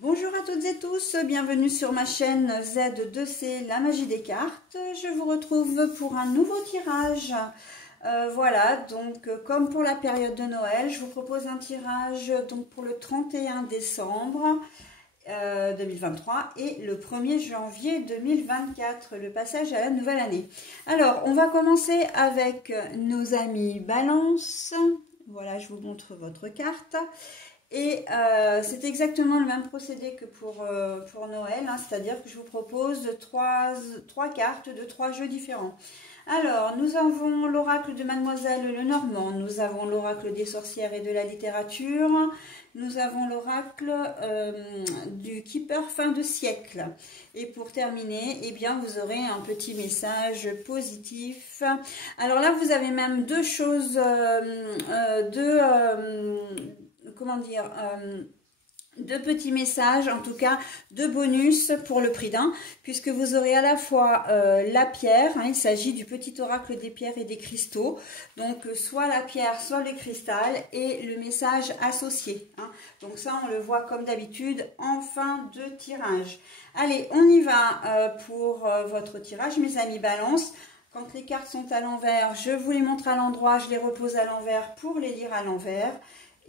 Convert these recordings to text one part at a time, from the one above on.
Bonjour à toutes et tous, bienvenue sur ma chaîne Z2C, la magie des cartes. Je vous retrouve pour un nouveau tirage. Voilà, donc comme pour la période de Noël, je vous propose un tirage donc pour le 31 décembre 2023 et le 1er janvier 2024, le passage à la nouvelle année. Alors, on va commencer avec nos amis Balance. Voilà, je vous montre votre carte. Et c'est exactement le même procédé que pour Noël, hein, c'est-à-dire que je vous propose trois cartes de 3 jeux différents. Alors, nous avons l'oracle de Mademoiselle Lenormand, nous avons l'oracle des sorcières et de la littérature, nous avons l'oracle du Keeper fin de siècle. Et pour terminer, eh bien, vous aurez un petit message positif. Alors là, vous avez même deux choses, comment dire, deux petits messages, en tout cas de bonus pour le prix d'un, puisque vous aurez à la fois la pierre, hein, il s'agit du petit oracle des pierres et des cristaux, donc soit la pierre, soit le cristal, et le message associé. Hein. Donc ça, on le voit comme d'habitude en fin de tirage. Allez, on y va pour votre tirage, mes amis Balance. Quand les cartes sont à l'envers, je vous les montre à l'endroit, je les repose à l'envers pour les lire à l'envers.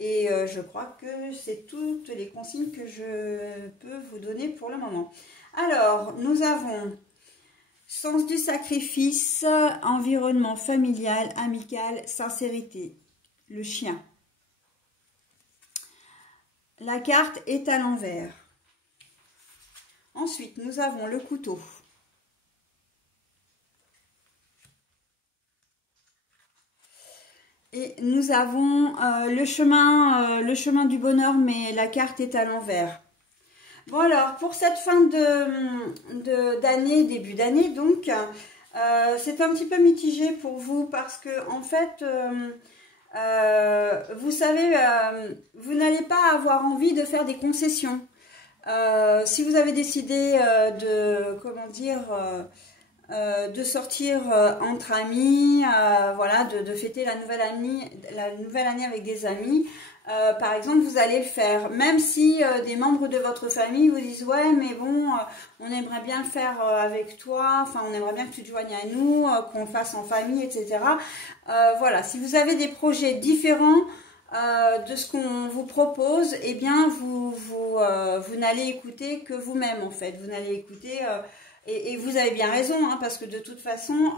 Et je crois que c'est toutes les consignes que je peux vous donner pour le moment. Alors, nous avons sens du sacrifice, environnement familial, amical, sincérité, le chien. La carte est à l'envers. Ensuite, nous avons le couteau. Et nous avons le chemin du bonheur, mais la carte est à l'envers. Bon alors, pour cette fin d'année, début d'année, donc, c'est un petit peu mitigé pour vous parce que, en fait, vous savez, vous n'allez pas avoir envie de faire des concessions. Si vous avez décidé de sortir entre amis, voilà, de fêter la nouvelle année avec des amis. Par exemple, vous allez le faire, même si des membres de votre famille vous disent « Ouais, mais bon, on aimerait bien le faire avec toi, enfin, on aimerait bien que tu te joignes à nous, qu'on le fasse en famille, etc. » Voilà, si vous avez des projets différents de ce qu'on vous propose, eh bien, vous n'allez écouter que vous-même, en fait. Vous n'allez écouter... Et vous avez bien raison, hein, parce que de toute façon,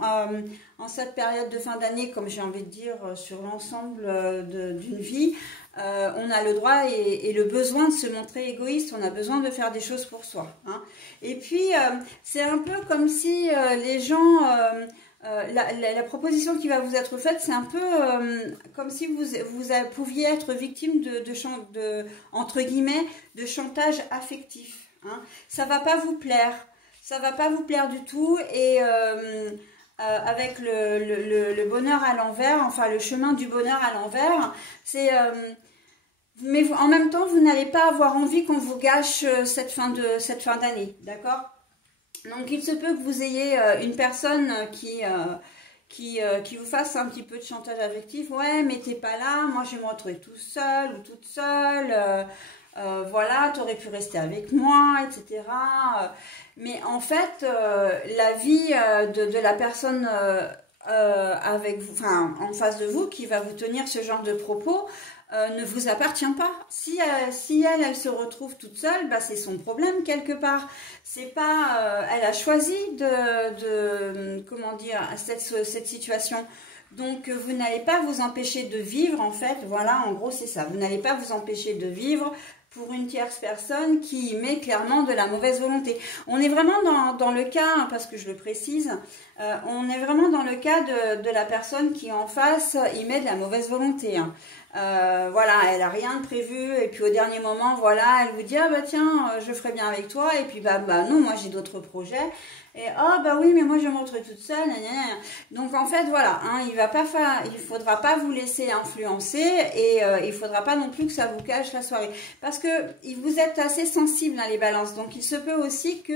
en cette période de fin d'année, comme j'ai envie de dire sur l'ensemble d'une vie, on a le droit et le besoin de se montrer égoïste, on a besoin de faire des choses pour soi. Hein. Et puis, c'est un peu comme si les gens... la proposition qui va vous être faite, c'est un peu comme si vous pouviez être victime entre guillemets, de chantage affectif. Hein. Ça ne va pas vous plaire. Ça va pas vous plaire du tout et avec le bonheur à l'envers, enfin le chemin du bonheur à l'envers, c'est mais en même temps vous n'allez pas avoir envie qu'on vous gâche cette fin d'année, d'accord? Donc il se peut que vous ayez une personne qui vous fasse un petit peu de chantage affectif. Ouais, mais t'es pas là, moi je vais me retrouver tout seul ou toute seule. Voilà, tu aurais pu rester avec moi, etc. Mais en fait, la vie de la personne avec vous, enfin, en face de vous, qui va vous tenir ce genre de propos, ne vous appartient pas. Si elle se retrouve toute seule, bah, c'est son problème quelque part. C'est pas, elle a choisi comment dire, cette situation. Donc, vous n'allez pas vous empêcher de vivre, en fait, voilà, en gros, c'est ça. Vous n'allez pas vous empêcher de vivre pour une tierce personne qui y met clairement de la mauvaise volonté. On est vraiment dans le cas, parce que je le précise, on est vraiment dans le cas de la personne qui en face y met de la mauvaise volonté. Hein. Voilà, elle n'a rien de prévu et puis au dernier moment, voilà, elle vous dit « Ah bah tiens, je ferai bien avec toi » et puis bah non, moi j'ai d'autres projets. Et oh bah oui, mais moi je vais me retrouver toute seule. Donc en fait voilà, hein, il faudra pas vous laisser influencer et il faudra pas non plus que ça vous cache la soirée, parce que vous êtes assez sensible, hein, les balances. Donc il se peut aussi que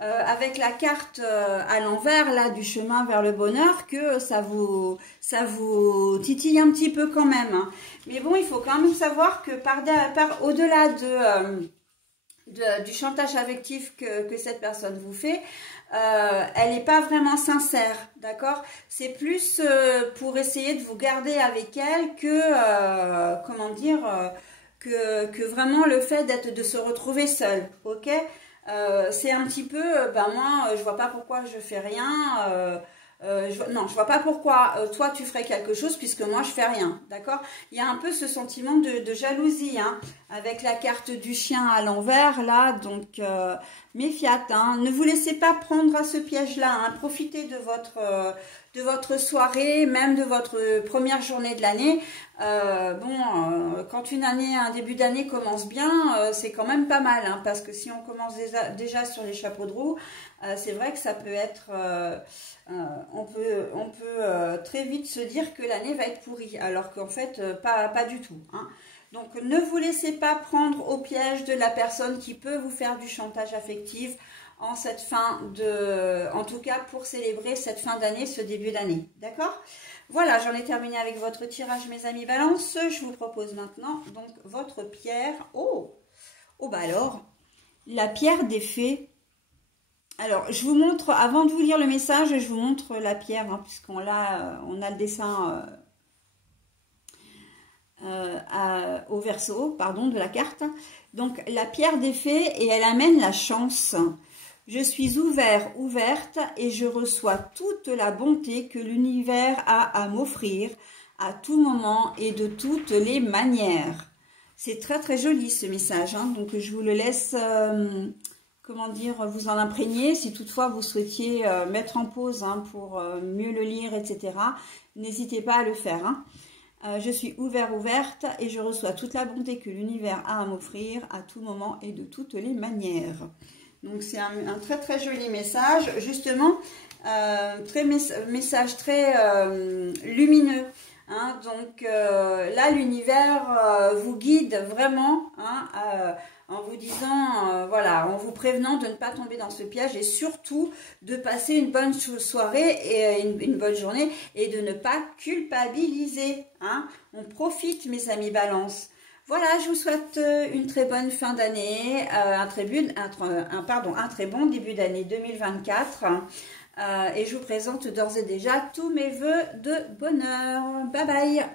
avec la carte à l'envers là du chemin vers le bonheur, que ça vous titille un petit peu quand même. Hein. Mais bon, il faut quand même savoir que au-delà du chantage affectif que cette personne vous fait, elle n'est pas vraiment sincère, d'accord? C'est plus pour essayer de vous garder avec elle que, comment dire, que vraiment le fait de se retrouver seul, ok? C'est un petit peu, ben moi, je vois pas pourquoi je fais rien. Non, je vois pas pourquoi toi tu ferais quelque chose puisque moi je fais rien, d'accord? Il y a un peu ce sentiment de jalousie, hein, avec la carte du chien à l'envers là, donc méfiat, hein, ne vous laissez pas prendre à ce piège-là, hein, profitez de votre soirée, même de votre première journée de l'année. Quand une année, un début d'année commence bien, c'est quand même pas mal, hein, parce que si on commence déjà sur les chapeaux de roue, c'est vrai que ça peut être, on peut très vite se dire que l'année va être pourrie, alors qu'en fait, pas du tout, hein. Donc, ne vous laissez pas prendre au piège de la personne qui peut vous faire du chantage affectif en cette en tout cas pour célébrer cette fin d'année, ce début d'année, d'accord? Voilà, j'en ai terminé avec votre tirage, mes amis Balance. Je vous propose maintenant donc votre pierre. Oh bah alors, la pierre des fées. Alors, je vous montre, avant de vous lire le message, je vous montre la pierre, hein, puisqu'on on a le dessin au verso, pardon, de la carte. Donc, la pierre des fées, et elle amène la chance. Je suis ouverte, et je reçois toute la bonté que l'univers a à m'offrir à tout moment et de toutes les manières. C'est très très joli ce message, hein, donc je vous le laisse... comment dire, vous en imprégner. Si toutefois vous souhaitiez mettre en pause, hein, pour mieux le lire, etc., n'hésitez pas à le faire, hein. Je suis ouverte et je reçois toute la bonté que l'univers a à m'offrir à tout moment et de toutes les manières. Donc c'est un très très joli message, justement, message très lumineux. Hein, donc là, l'univers vous guide vraiment, hein, en vous disant, voilà, en vous prévenant de ne pas tomber dans ce piège et surtout de passer une bonne soirée et une bonne journée et de ne pas culpabiliser. Hein. On profite, mes amis Balance. Voilà, je vous souhaite une très bonne fin d'année, un très bon début d'année 2024. Et je vous présente d'ores et déjà tous mes vœux de bonheur. Bye bye!